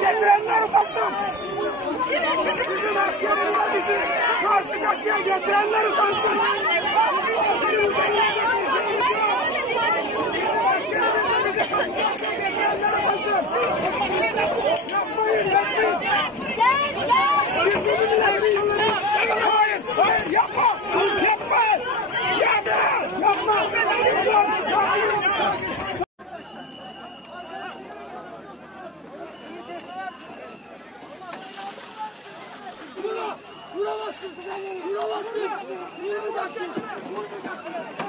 Getirenler utansın. Bizim askerimize bizi karşı karşıya getirenler utansın. Yapmayın, yapmayın. Hayır, hayır, yapma. Yapma. Yapma. Vuramazsın! Vuramazsın! Vuramazsın!